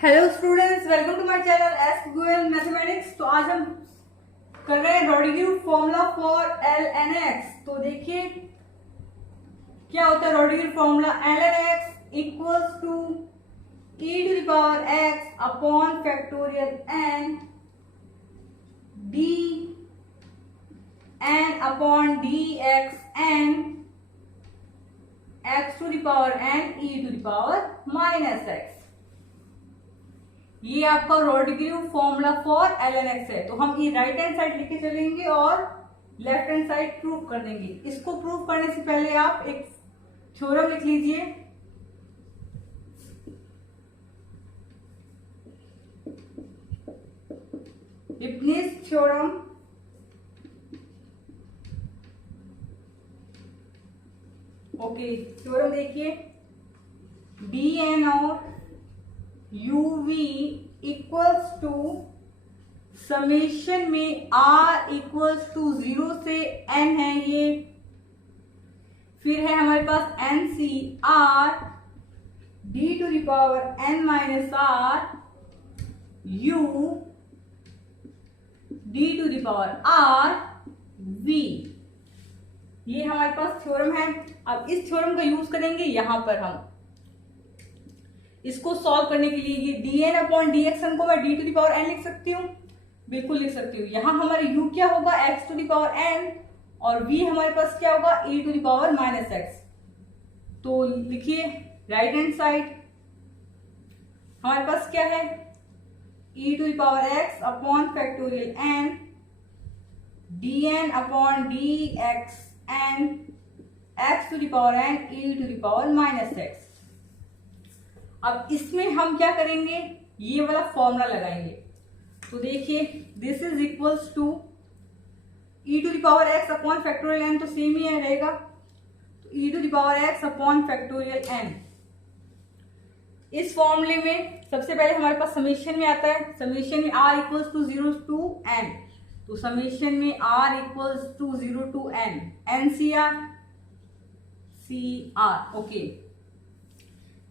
Hello students, welcome to my channel SQL mathematics. तो आज हम कर रहे हैं Rodrigues formula for L N X. तो देखिए क्या होता है Rodrigues formula. L N X equals to e to the power x upon factorial n d n upon d x n x to the power n e to the power minus x. ये आपका Rodrigues formula for L N X है। तो हम ये right hand side लेके चलेंगे और left hand side prove कर देंगे। इसको प्रूव करने से पहले आप एक थ्योरम लिख लीजिए। Leibniz theorem. ओके, थ्योरम देखिए, डी एन और uv इक्वल्स टू समेशन में r इक्वल्स टू 0 से n है ये, फिर है हमारे पास nc r d to the power n minus r u d to the power r v। ये हमारे पास थ्योरम है। अब इस थ्योरम का यूज करेंगे यहां पर। हम इसको सॉल्व करने के लिए ये d n upon d x को मैं d to the power n लिख सकती हूँ, बिल्कुल लिख सकती हूँ। यहां हमारे u क्या होगा, x to the power n, और v हमारे पास क्या होगा, e to the power minus x. तो लिखिए राइट हैंड साइड हमारे पास क्या है, e to the power x upon factorial n d n upon d x n x to the power n e to the power minus x. अब इसमें हम क्या करेंगे, ये वाला फॉर्मूला लगाएंगे। तो देखिए this is equals to e to the power x upon factorial n, तो सेम ही रहेगा। तो e to the power x upon factorial n. इस फॉर्मूले में सबसे पहले हमारे पास समेशन में आता है, समेशन में r equals to 0 to n। तो समेशन में r equals to 0 to n, n c r. Okay,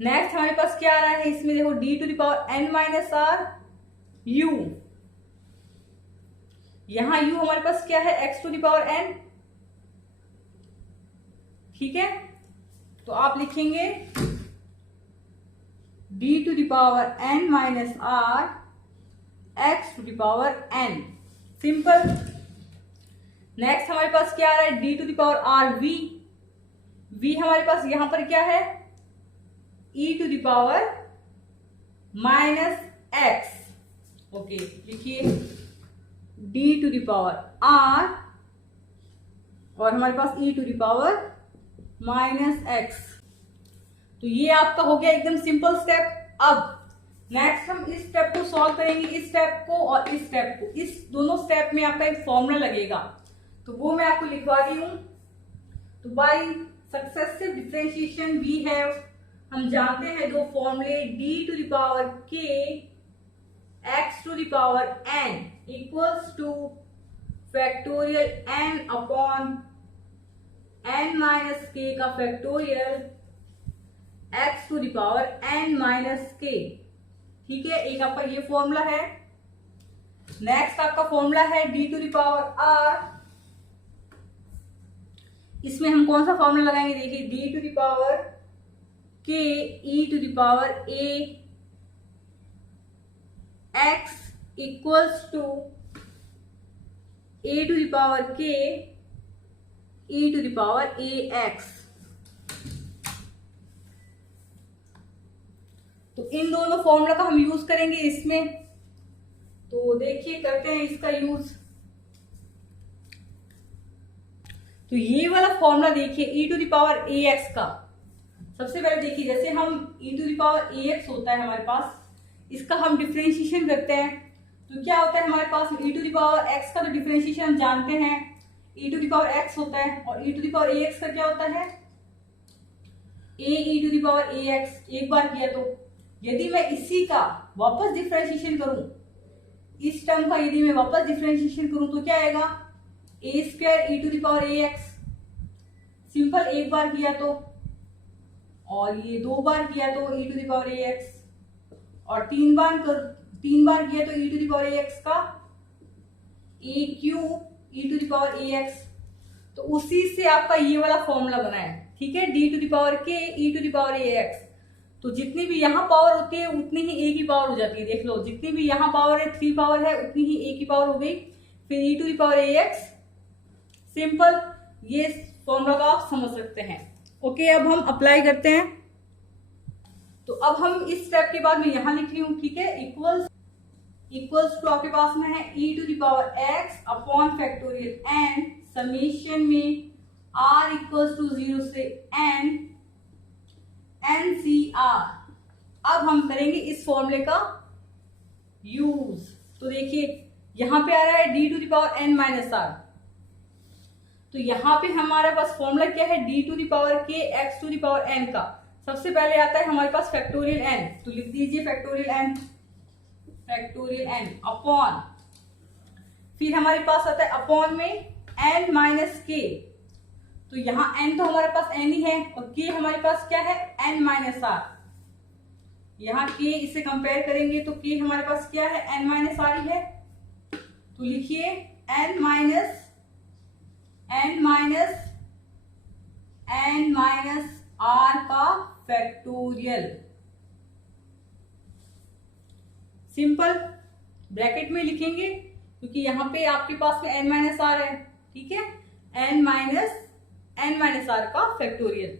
next हमारे पास क्या आ रहा है, इसमें देखो d to the power n minus r u। यहां u हमारे पास क्या है, x to the power n। ठीक है, तो आप लिखेंगे d to the power n minus r x to the power n, simple. Next हमारे पास क्या आ रहा है, d to the power r v हमारे पास यहां पर क्या है, e to the power minus x. Okay, लिखिए d to the power r और हमारे पास e to the power minus x. तो ये आपका हो गया एकदम सिंपल स्टेप। अब नेक्स्ट हम इस स्टेप को सॉल्व करेंगे, इस स्टेप को और इस स्टेप को। इस दोनों स्टेप में आपका एक फॉर्मूला लगेगा, तो वो मैं आपको लिखवा रही हूं। तो by successive differentiation we have, हम जानते हैं दो फॉर्मूले, d to the power k x to the power n equals to factorial n upon n minus k का factorial x to the power n minus k। ठीक है, एक आपका ये फॉर्मूला है। नेक्स्ट आपका फॉर्मूला है d to the power r। इसमें हम कौन सा फॉर्मूला लगाएंगे, देखिए d to the power k e to the power a x equals to a to the power k e to the power a x। तो इन दोनों formula का हम यूज करेंगे इसमें। तो देखिए करते हैं इसका यूज। तो ये वाला फॉर्मूला देखिए e to the power a x का। सबसे पहले देखिए, जैसे हम e to the power ax होता है हमारे पास, इसका हम डिफरेंशिएशन करते हैं। तो क्या होता है हमारे पास, e to the power x का तो डिफरेंशिएशन हम जानते हैं, e to the power x होता है, और e to the power ax का क्या होता है, a e to the power ax। एक बार किया, तो यदि मैं इसी का वापस डिफरेंशिएशन करूं, इस टर्म का यदि मैं वापस डिफरेंशिएशन करूं, तो क्या आएगा, a square e to the power ax। Simple, एक बार किया तो, और ये 2 बार किया तो e to the power ax, और 3 बार किया तो e to the power ax का a cube e to the power ax, तो उसी से आपका ये वाला फॉर्मूला बना है, ठीक है, d to the power k e to the power ax। तो जितनी भी यहाँ पावर होती है उतनी ही a की पावर हो जाती है, देख लो, जितनी भी यहाँ पावर है 3 पावर है उतनी ही a की पावर हो गई, फिर e to the power ax। Simple, ये फॉर्मूला का आप समझ सकते हैं। ओके, अब हम अप्लाई करते हैं। तो अब हम इस स्टेप के बाद मैं यहां लिख रही हूं, ठीक है, इक्वल्स टू आपके पास में है e to the power x upon factorial n summation में r इक्वल्स टू 0 से n NCR। अब हम करेंगे इस फॉर्मूले का यूज। तो देखिए यहां पे आ रहा है d to the power n minus r, तो यहां पे हमारे पास फॉर्मूला क्या है, d to the power k x to the power n का। सबसे पहले आता है हमारे पास फैक्टोरियल n, तो लिख दीजिए फैक्टोरियल n अपॉन, फिर हमारे पास आता है अपॉन में n माइनस k, तो यहाँ n तो हमारे पास n ही है और k हमारे पास क्या है n माइनस r। यहाँ k इसे कंपेयर करेंगे तो k हमारे पास क्या है n माइनस r ही है, तो लिखिए n माइनस r का फैक्टोरियल। सिंपल, ब्रैकेट में लिखेंगे क्योंकि यहाँ पे आपके पास में n माइनस r है, ठीक है, n माइनस r का फैक्टोरियल।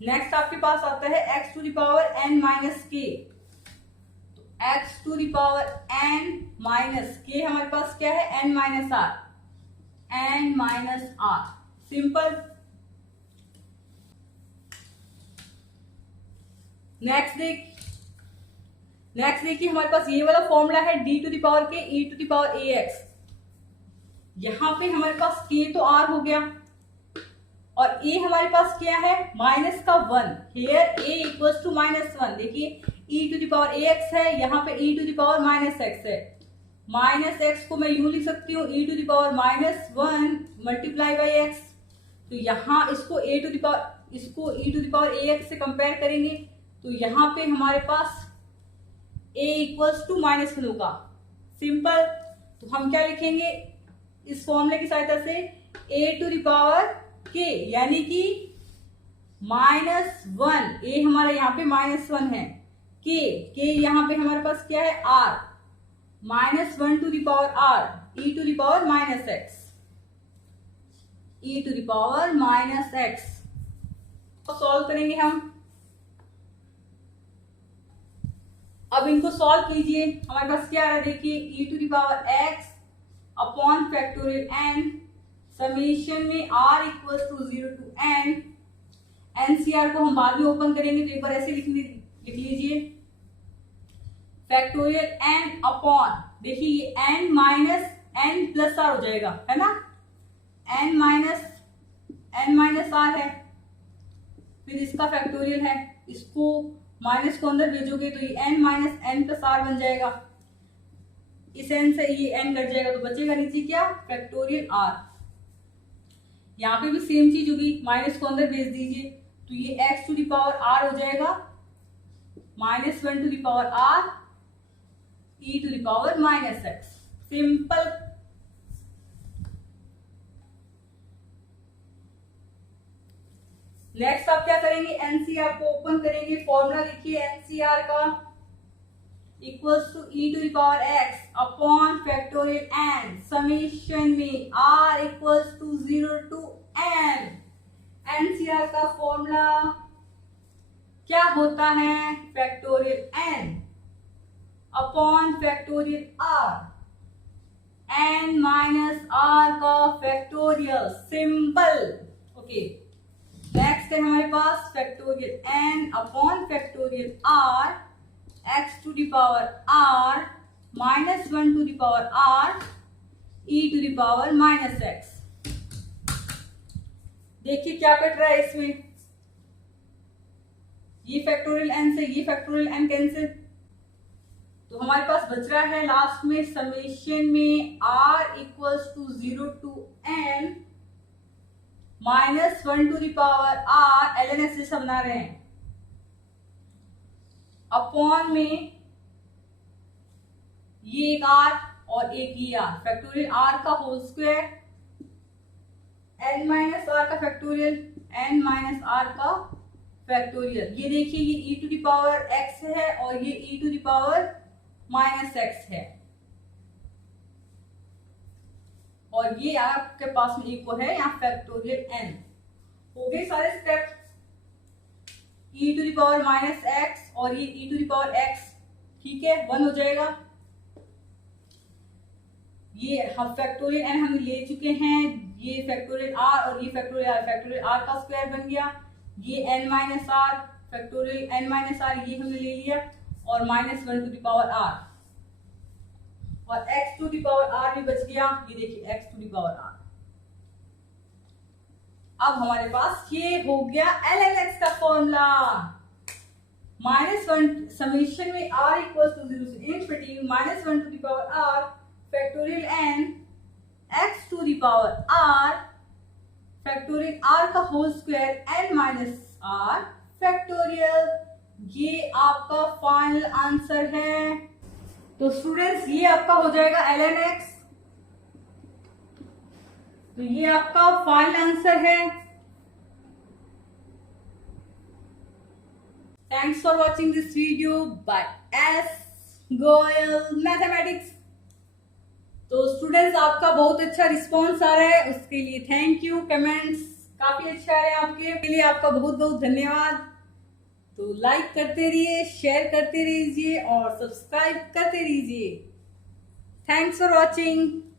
नेक्स्ट आपके पास आता है x to the power n minus k, तो x to the power n minus k हमारे पास क्या है n minus r। Simple. Next देखिए हमारे पास ये वाला फॉर्मूला है d to the power k e to the power ax। यहां पे हमारे पास k तो r हो गया और a हमारे पास क्या है माइनस का 1, हियर a इक्वल्स टू -1। देखिए e to the power ax है, यहाँ पे e to the power -x है, -x को मैं यूं लिख सकती हूँ e to the power -1 multiply by x। तो यहाँ इसको e to the power ax से कंपेयर करेंगे तो यहाँ पे हमारे पास a इक्वल्स टू -1 होगा। सिंपल, तो हम क्या लिखेंगे इस फॉर्मूले की सहायता से a to the power k यानी कि -1, a हमारा यहाँ पे -1 है, k यहाँ पे हमारे पास क्या है r, -1 to the power r e to the power -x तो सॉल्व करेंगे हम। अब इनको सॉल्व कीजिए, हमारे पास क्या आ रहा है, देखिए e to the power x upon factorial n summation में r equals to 0 to n। NCR को हम बाद में ओपन करेंगे तो एक बार ऐसे लिख लीजिए फैक्टोरियल n अपॉन, देखिए ये n minus n plus r हो जाएगा, है ना, n माइनस r है, फिर इसका फैक्टोरियल है, इसको माइनस को अंदर भेजोगे तो ये n minus n plus r बन जाएगा, इस n से ये n कट जाएगा तो बचेगा नीचे क्या फैक्टोरियल r। यहाँ पे भी सेम चीज होगी, माइनस को अंदर भेज दीजिए तो ये x to the power r हो जाएगा, -1 to the power r e to the power -x। Simple. Next आप क्या करेंगे, NCR को ओपन करेंगे, फॉर्मूला लिखिए NCR का equals to e to the power x upon factorial n summation में r equals to 0 to n। NCR का formula क्या होता है, factorial n upon factorial r, n minus r का फैक्टोरियल। सिंपल। ओके, नेक्स्ट है हमारे पास factorial n upon factorial r x to the power r -1 to the power r e to the power -x। देखिए क्या cut रहा है इसमें, ये फैक्टोरियल n से ये फैक्टोरियल n कैंसिल, तो हमारे पास बच रहा है लास्ट में समेशन में r equals to 0 to n -1 to the power r ln x जैसा बना रहे हैं अपॉन में ये एक आर और एक ये आर, फैक्टोरियल आर का whole square, n minus r का फैक्टोरियल, एन माइनस आर का फैक्टोरियल। ये देखिए ये e to the power x है और ये e to the power minus x है, और ये आपके पास में एक को है यहाँ फैक्टोरियल n। हो गए सारे step, e to the power minus x और ये e to the power x, ठीक है, 1 हो जाएगा। ये हम फैक्टोरियल n हम ले चुके हैं, ये फैक्टोरियल r और ये फैक्टोरियल r का स्क्वायर बन गया, ये n minus r, factorial n minus r ये हमने ले लिया, और minus 1 to the power r, और x to the power r भी बच गया, ये देखिए x to the power r। अब हमारे पास ये हो गया ln x का फॉर्मूला, -1 समेशन में r इक्वल टू 0 से infinity -1 to the power r factorial n x to the power r factorial r का whole square n minus r factorial. ये आपका फाइनल आंसर है। तो स्टूडेंट्स ये आपका हो जाएगा ln x, तो ये आपका फाइनल आंसर है। Thanks for watching this video by S Goyal mathematics. तो स्टूडेंट्स आपका बहुत अच्छा रिस्पॉन्स आ रहा है, उसके लिए थैंक यू। कमेंट्स काफी अच्छे आ रहे हैं आपके, लिए आपका बहुत बहुत धन्यवाद। तो लाइक करते रहिए, शेयर करते रहिए और सब्सक्राइब करते रहिए। Thanks for watching.